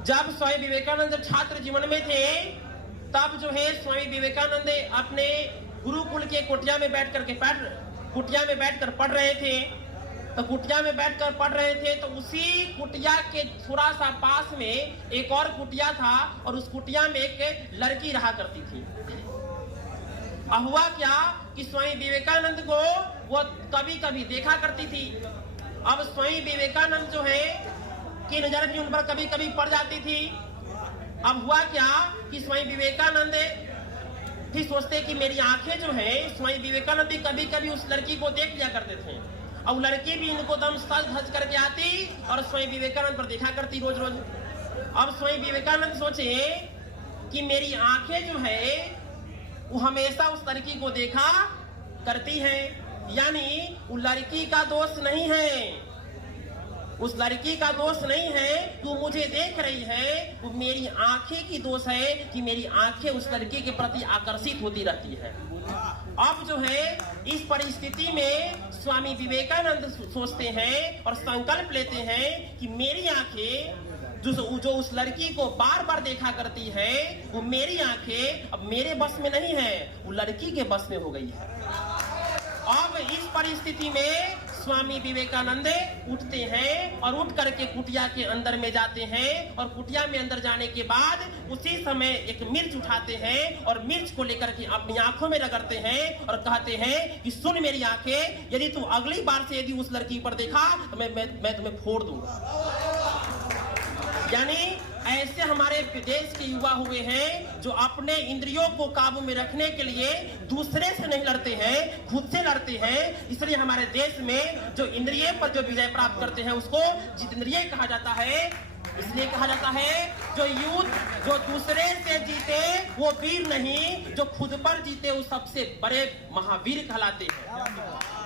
जब स्वामी विवेकानंद छात्र जीवन में थे तब जो है स्वामी विवेकानंद अपने गुरुकुल के कुटिया में बैठकर पढ़ रहे थे। तो कुटिया में बैठकर पढ़ रहे थे तो उसी कुटिया के थोड़ा सा पास में एक और कुटिया था और उस कुटिया में एक लड़की रहा करती थी। अब हुआ क्या कि स्वामी विवेकानंद को वो कभी कभी देखा करती थी। अब स्वामी विवेकानंद जो है की नजर भी उन पर कभी कभी पड़ जाती थी। अब हुआ क्या कि स्वामी विवेकानंद भी सोचते कि मेरी आंखें जो है, स्वामी विवेकानंद भी कभी कभी उस लड़की को देख लिया करते थे और लड़की भी इनको दम सज धज करके आती और स्वामी विवेकानंद पर देखा करती रोज रोज। अब स्वामी विवेकानंद सोचे कि मेरी आंखें जो है वो हमेशा उस लड़की को देखा करती है, यानी वो लड़की का दोष नहीं है, उस लड़की का दोष नहीं है, तू मुझे देख रही है, वो मेरी आंखें की दोष है कि मेरी आंखें उस लड़की के प्रति आकर्षित होती रहती है। अब जो है इस परिस्थिति में स्वामी विवेकानंद सोचते हैं और संकल्प लेते हैं कि मेरी आंखें जो उस लड़की को बार बार देखा करती है, वो मेरी आंखें अब मेरे बस में नहीं है, वो लड़की के बस में हो गई है। अब इस परिस्थिति में स्वामी विवेकानंद उठते हैं और उठ करके कुटिया के अंदर में जाते हैं और कुटिया में अंदर जाने के बाद उसी समय एक मिर्च उठाते हैं और मिर्च को लेकर के अपनी आंखों में रगड़ते हैं और कहते हैं कि सुन मेरी आंखें, यदि तू अगली बार से यदि उस लड़की पर देखा तो मैं तुम्हें फोड़ दूंगा। यानी ऐसे हमारे देश के युवा हुए हैं जो अपने इंद्रियों को काबू में रखने के लिए दूसरे से नहीं लड़ते हैं, खुद से लड़ते हैं। इसलिए हमारे देश में जो इंद्रिय पर जो विजय प्राप्त करते हैं उसको जितेंद्रिय कहा जाता है। इसलिए कहा जाता है जो युद्ध जो दूसरे से जीते वो वीर नहीं, जो खुद पर जीते वो सबसे बड़े महावीर कहलाते हैं।